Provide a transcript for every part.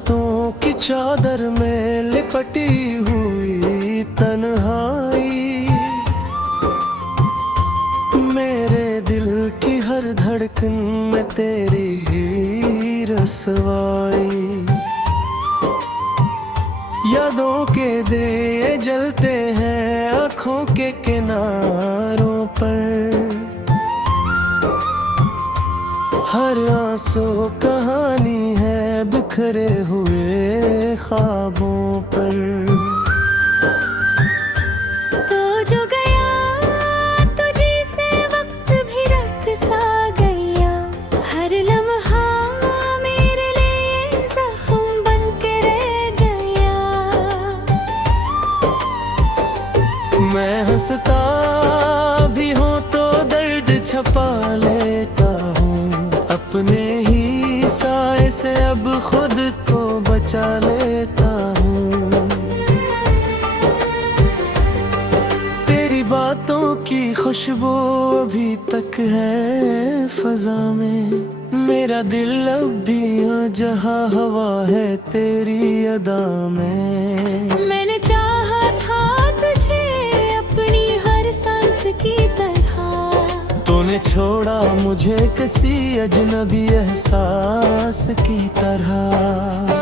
बातों की चादर में लिपटी हुई तन्हाई, मेरे दिल की हर धड़कन में तेरी ही रसवाई। यादों के दिए जलते हैं आँखों के किनारों पर, हर आंसू कहानी है बिखरे हुए ख्वाबों पर। तो जो गया तुझी से वक्त भी रख सा गया, हर लम्हा मेरे लिए जख्म बन के रह गया। मैं हंसता भी हूँ तो दर्द छपा लेता हूँ, अपने ही साए से अब खुद को बचा लेता हूँ। तेरी बातों की खुशबू अभी तक है फजा में, मेरा दिल अब भी जहाँ हवा है तेरी अदा में। मैंने चाहा था तुझे अपनी हर सांस की तरह, तूने छोड़ा मुझे किसी अजनबी एहसास की तरह।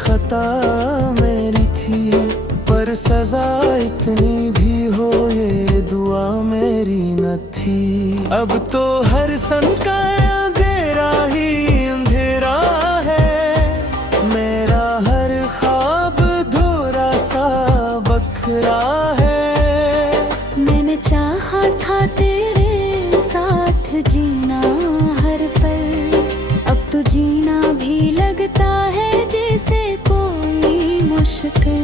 खता मेरी थी पर सजा इतनी भी हो ये दुआ मेरी न थी। अब तो हर सन का अंधेरा ही अंधेरा है, मेरा हर ख्वाब धोरा सा बखरा है। मैंने चाहा था तेरे साथ जीना हर पल, अब तो जीना भी लगता है जैसे कोई मुश्किल।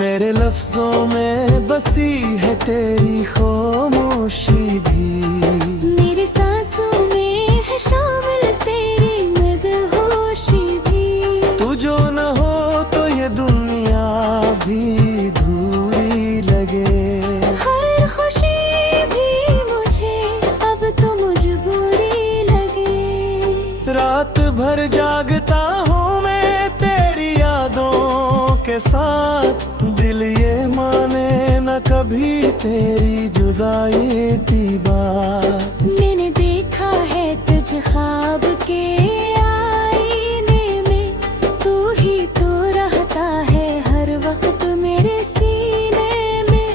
मेरे लफ्जों में बसी है तेरी खामोशी भी, मेरी सांसों में है शामिल तेरी मदहोशी भी। तू जो न हो तो ये दुनिया भी धूरी लगे, हर खुशी भी मुझे अब तो मजबूरी लगे। रात भर जागता हूँ मैं तेरी यादों के साथ, दिल ये माने न कभी तेरी जुदाई की बात। मैंने देखा है तुझ ख्वाब के आईने में, तू ही तो रहता है हर वक्त मेरे सीने में।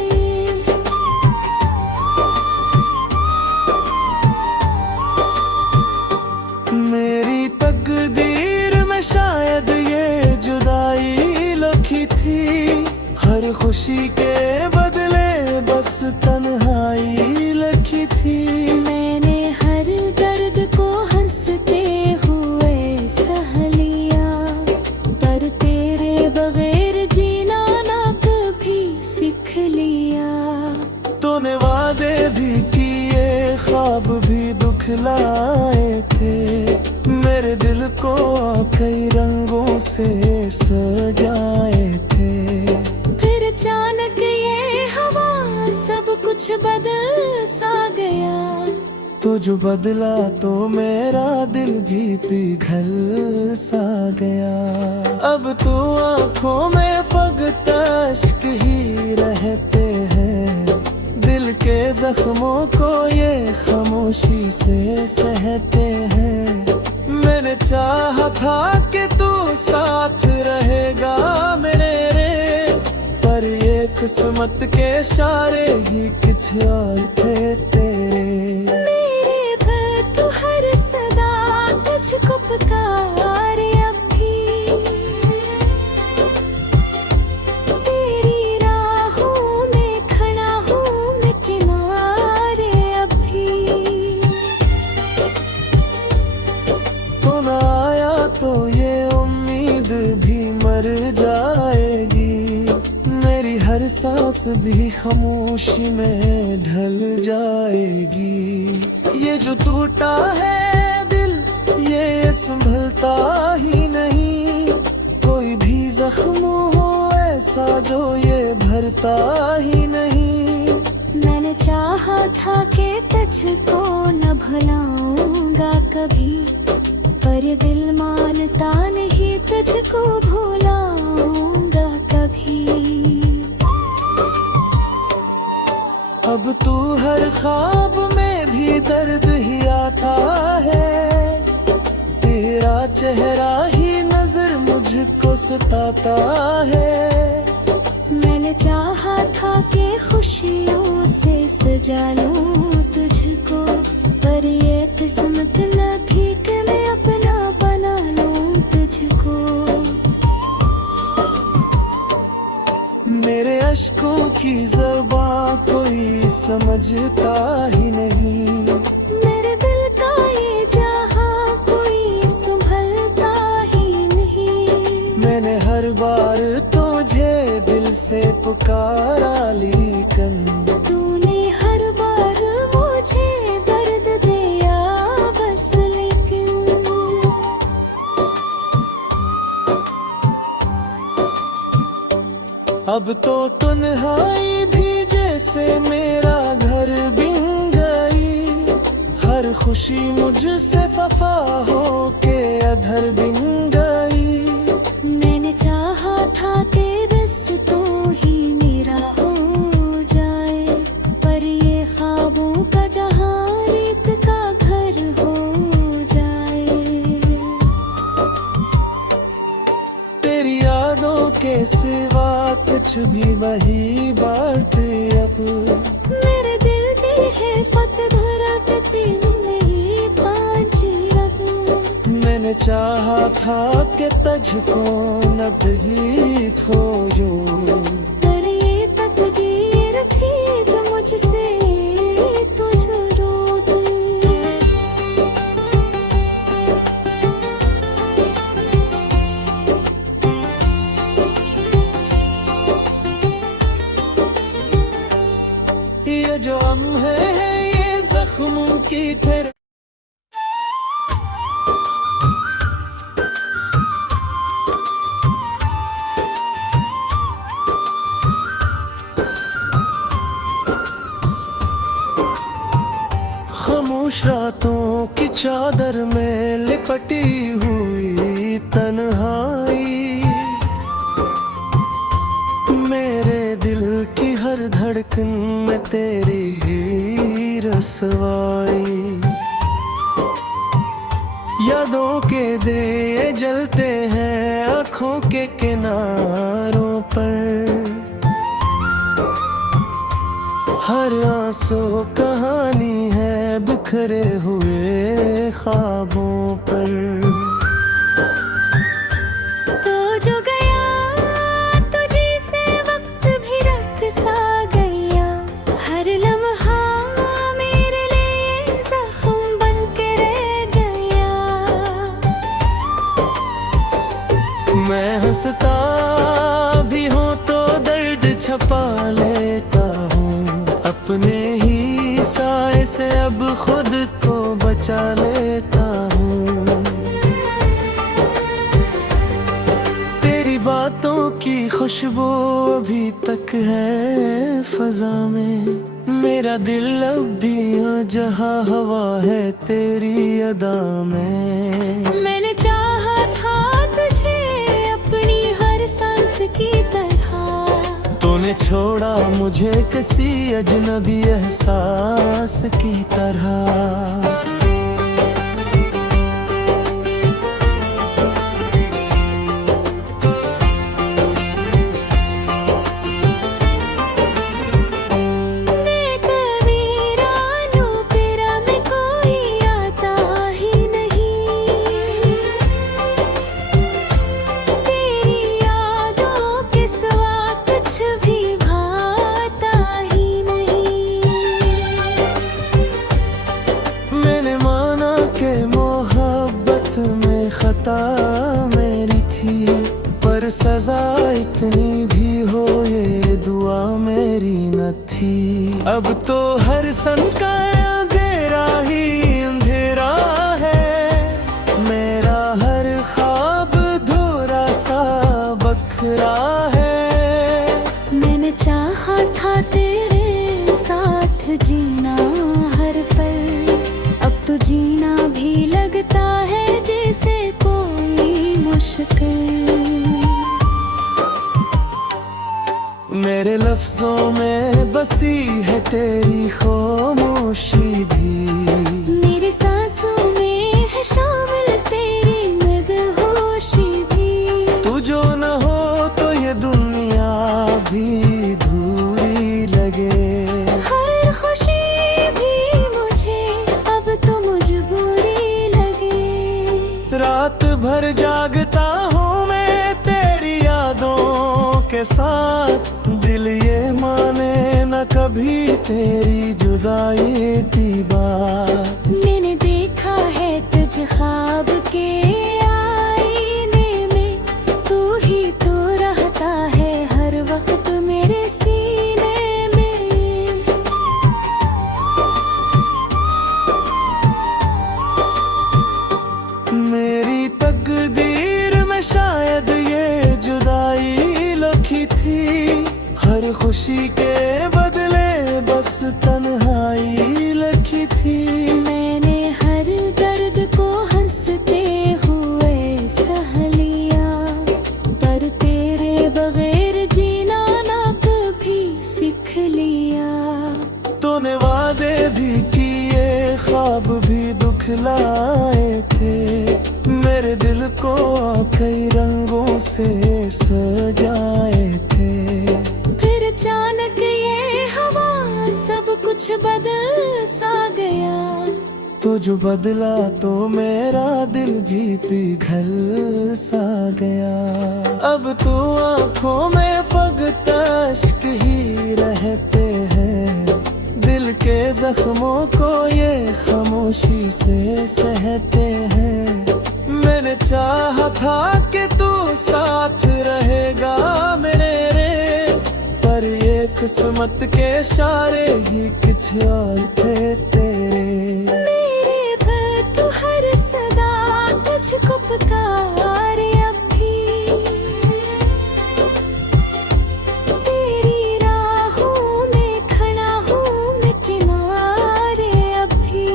मेरी तकदीर में शायद ये जुदाई लिखी थी, हर खुशी के बदले बस तन्हाई लिखी थी। मैंने हर दर्द को हंसते हुए सह लिया, पर तेरे बगैर जीना ना कभी सीख लिया। तूने वादे भी किए ख्वाब भी दुखलाए थे, मेरे दिल को कई रंगों से सजाए थे। फिर अचानक ये हवा सब कुछ बदल सा गया, तो जो बदला तो मेरा दिल भी पिघल सा गया। अब तो आँखों में फकत अश्क ही रहते हैं, दिल के जख्मों को ये खामोशी से सहते हैं। मैंने चाहा था कि तू साथ रहेगा मेरे रे, पर ये किस्मत के इशारे ही कुछ और थे तेरे। मेरे पर तू हर सदा तुझको पुकारे अब भी, तेरी राहों में खड़ा हूँ मैं किनारे अब भी। भी खामोशी में ढल जाएगी। ये जो टूटा है दिल ये संभलता ही नहीं, कोई भी जख्म हो ऐसा जो ये भरता ही नहीं। मैंने चाहा था कि तुझको न भुलाऊंगा कभी, पर ये दिल मानता नहीं तुझको भुलाऊंगा कभी। अब तू हर ख्वाब में भी दर्द ही आता है, तेरा चेहरा ही नजर मुझको सताता है। मैंने चाहा था कि खुशियों से सजा लूं तुझको, पर ये किस्मत न थी कि मैं अपना बना लूं तुझको। मेरे अश्कों की ज़बां कोई समझता ही नहीं, मेरे दिल का ये जहां कोई संभलता ही नहीं। मैंने हर बार तुझे दिल से पुकारा लेकिन तूने हर बार मुझे दर्द दिया बस लेकिन। अब तो तन्हाई भी जैसे मेरा घर बिन गई, हर खुशी मुझसे वफा हो के अधर बिन गई। मैंने चाहा था कि बस तू ही मेरा हो जाए, पर ये ख्वाबों का जहां रेत का घर हो जाए। तेरी यादों के सिवा कुछ भी वही बात अब, मेरे दिल में है फत धरा के तेरे नहीं पांच रब। मैंने चाहा था कि तुझको न भी खोजो, पर ये तकदीर थी जो मुझसे तुझ रोक। ये जो हम है ये जख्मों की तेरे। खामोश रातों की चादर में लिपटी हुई तन्हाई, मेरे दिल की हर धड़कन में तेरी ही रसवाई। यादों के दिए जलते हैं आँखों के किनारों पर, हर आंसू कहानी है बिखरे हुए ख्वाबों पर। तो जो गया तुझी से वक्त भी रख सा गया, हर लम्हा मेरे लिए जख्म बन के रह गया। मैं हंसता भी हूँ तो दर्द छपा लेता हूँ, अपने ही साए से अब खुद को बचा लेता हूँ। तेरी बातों की खुशबू अभी तक है फजा में, मेरा दिल अब भी जहाँ हवा है तेरी अदा में। मैंने चाहा था तुझे अपनी हर सांस की तरह, तूने छोड़ा मुझे किसी अजनबी एहसास की तरह। थी। अब तो हर सन का अंधेरा ही अंधेरा है, मेरा हर ख्वाब धुरा सा बखरा है। मैंने चाहा था तेरे साथ जीना हर पल, अब तो जीना भी लगता है जैसे कोई मुश्किल। मेरे लफ्जों में बसी है तेरी खामोशी भी, मेरी सांसों में है शामिल तेरी मदहोशी भी। तू जो न हो तो ये दुनिया भी अधूरी लगे। हर खुशी भी मुझे अब तो मजबूरी लगे। रात भर जागता हूँ मैं तेरी यादों के साथ, दिल ये माने न कभी तेरी जुदाई की बात। मैंने देखा है तुझ ख्वाब के आईने में, तू ही तो रहता है हर वक्त मेरे सीने में। मेरी तकदीर में शायद ये जुदाई लिखी थी, हर खुशी के बदले बस तन्हाई लिखी थी। मैंने हर दर्द को हंसते हुए सह लिया, पर तेरे बगैर जीना ना कभी सीख लिया। तूने वादे भी किए, ख्वाब भी दुखलाए थे, मेरे दिल को कई रंगों से सजाए थे। फिर अचानक ये हवा सब कुछ बदल सा गया। तो जो बदला तो मेरा दिल भी पिघल सा गया। अब तो आँखों में फकत अश्क ही रहते हैं, दिल के जख्मों को ये खामोशी से सहते हैं। मैंने चाहा था कि तू साथ रहेगा मेरे रे, पर ये किस्मत के इशारे ही कुछ और थे तेरे। मेरे पर तू हर सदा तुझको पुकारे अब भी, तेरी राहों में खड़ा हूँ मैं किनारे अब भी।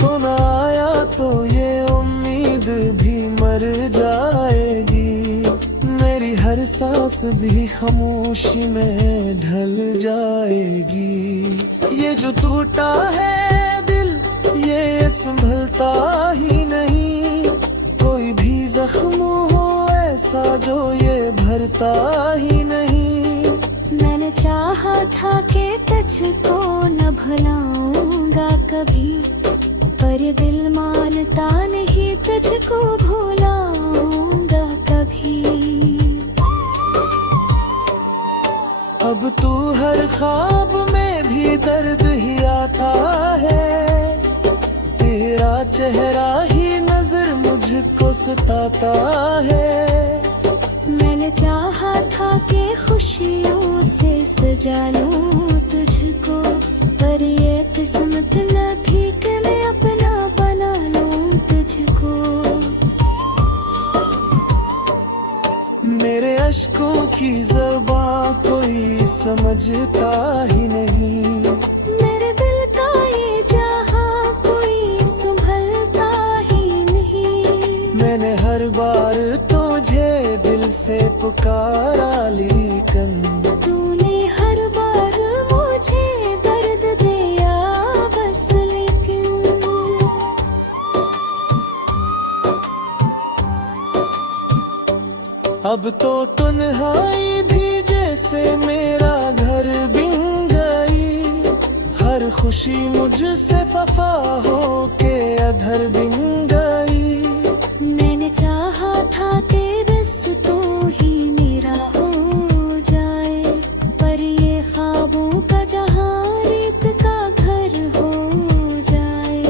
तो न आया तो ये उम्मीद भी मर जाएगी, मेरी हर सांस भी खामोशी में ढल जाएगी। ये जो टूटा है दिल ये संभलता ही नहीं, कोई भी जख्म हो ऐसा जो ये भरता ही नहीं। मैंने चाहा था कि तुझको न भुलाऊंगा कभी, पर दिल मानता नहीं तुझको भुलाऊंगा कभी। अब तू हर ख्वाब में भी दर्द ही आता है, तेरा चेहरा ही नजर मुझको सताता है। मैंने चाहा था कि खुशियों से सजा लूं तुझको, पर ये किस्मत न थी कि मैं अपना बना लूं तुझको। मेरे अश्कों की ज़बां कोई समझता ही नहीं, मेरे दिल का ये जहां कोई संभलता ही नहीं। मैंने हर बार तुझे दिल से पुकारा लेकिन तूने हर बार मुझे दर्द दिया बस लेकिन। अब तो तन्हाई भी जैसे मेरा घर बिन गई, हर खुशी मुझसे वफा हो के अधर बिन गई। मैंने चाहा था कि बस तू ही मेरा हो जाए, पर ये ख्वाबों का जहां रेत का घर हो जाए।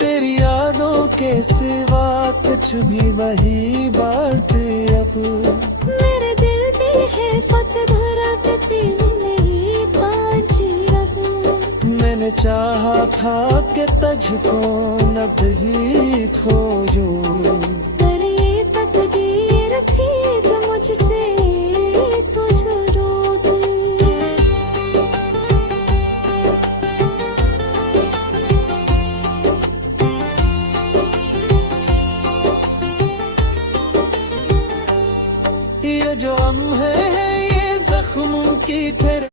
तेरी यादों के सिवा कुछ भी वही बात चाहा था कि तुझको न भी खोजूं